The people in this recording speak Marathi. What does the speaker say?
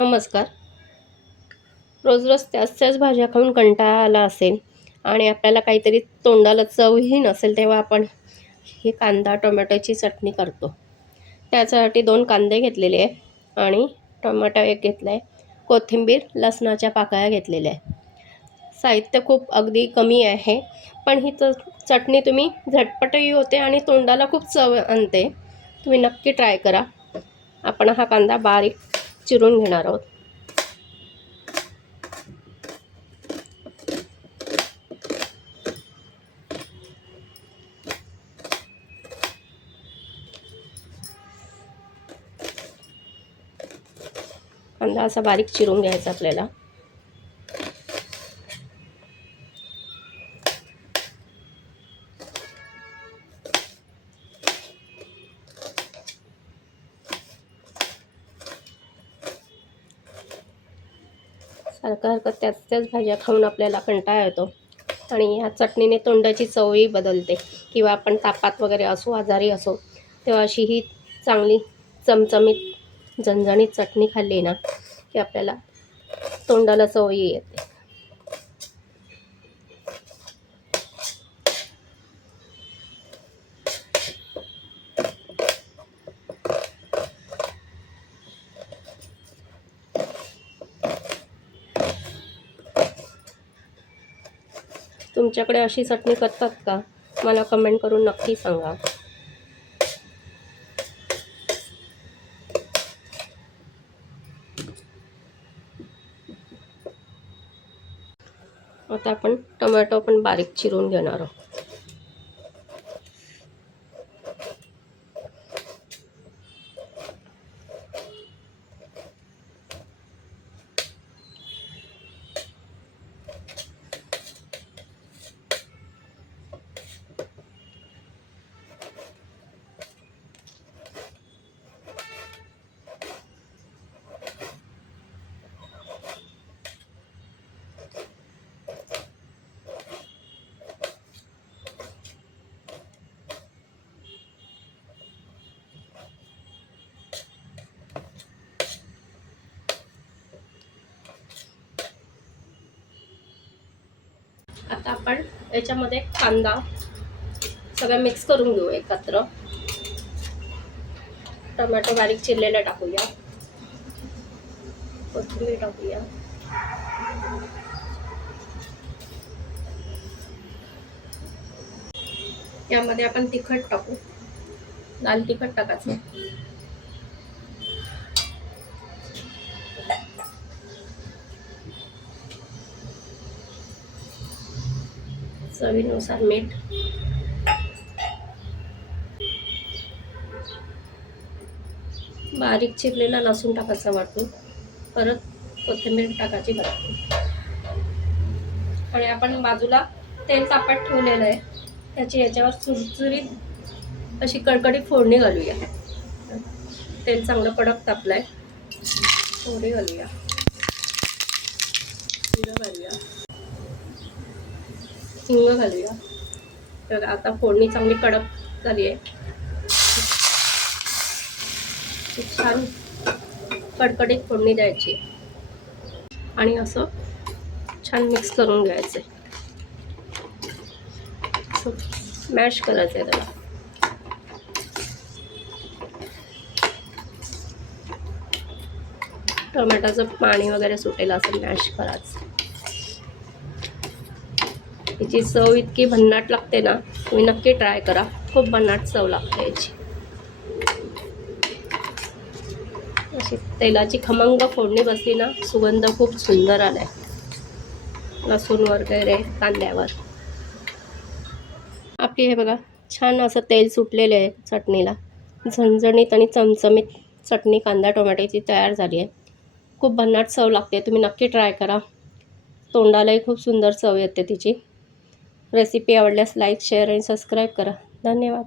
नमस्कार. रोज रोज त्याच त्याच भाज्या खाऊन कंटाळा आला असेल आणि आपल्याला काहीतरी तोंडाला चवही नसेल, तेव्हा आपण ही कांदा टोमॅटोची चटणी करतो. त्याच्यासाठी 2 कांदे घेतलेले आहे आणि टोमॅटो 1 घेतला आहे. कोथिंबीर, लसणाच्या पाकळ्या घेतलेल्या आहे. साहित्य खूप अगदी कमी आहे, पण ही चटणी तुम्ही झटपटही होते आणि तोंडाला खूप चव आणते. तुम्ही नक्की ट्राय करा. आपण हा कांदा बारीक चिरून घेणार आहोत. कांदा असा बारीक चिरून घ्यायचा आपल्याला. सारखं त्याच भाज्या खाऊन आपल्याला कंटाळा येतो आणि ह्या चटणीने तोंडाची चवही बदलते. किंवा आपण तापात वगैरे असो, आजारी असो, तेव्हा अशी ही चांगली चमचमीत झणझणीत चटणी खाल्ली ना की आपल्याला तोंडाला चवही येते. तुमच्याकडे अशी चटणी करतात का? मला कमेंट करून नक्की सांगा. आता आपण टोमॅटो पण बारीक चिरून घेणार आहोत. आता आपण याच्यामध्ये कांदा सगळं मिक्स करून घेऊ एकत्र. टोमॅटो बारीक चिरलेला टाकूया, कोथिंबीर टाकूया, यामध्ये आपण तिखट टाकू. लाल तिखट टाकायचं, चवीनुसार मीठ, बारीक चिरलेला लसूण टाकायचा वाटून, परत कोथिंबीर टाकायची वाटून. आणि आपण बाजूला तेल तापत ठेवलेलं आहे, त्याची याच्यावर चुरचुरीत अशी कडकडीत फोडणी घालूया. तेल चांगलं कडक तापलंय, फोडणी घालूया, जिरं घालूया, हिंग घालूया. तर आता फोडणी चांगली कडक झाली आहे. छान कडकडीत फोडणी द्यायची आणि असं छान मिक्स करून घ्यायचं. मॅश करायचं आहे त्याला. टोमॅटोचं पाणी वगैरे सुटेल असं मॅश करायचं. याची चव इतकी भन्नाट लागते ना, तुम्ही नक्की ट्राय करा. खूप भन्नाट चव लागते याची. अशी तेलाची खमंग फोडणी बसली ना, सुगंध खूप सुंदर आलाय लसूण वगैरे कांद्यावर. आपली हे बघा छान असं तेल सुटलेलं आहे चटणीला. झणझणीत आणि चमचमीत चटणी कांदा टोमॅटोची तयार झाली आहे. खूप भन्नाट चव लागते. तुम्ही नक्की ट्राय करा. तोंडालाही खूप सुंदर चव येते तिची. रेसिपी आवडल्यास लाईक, शेअर आणि सबस्क्राईब करा. धन्यवाद.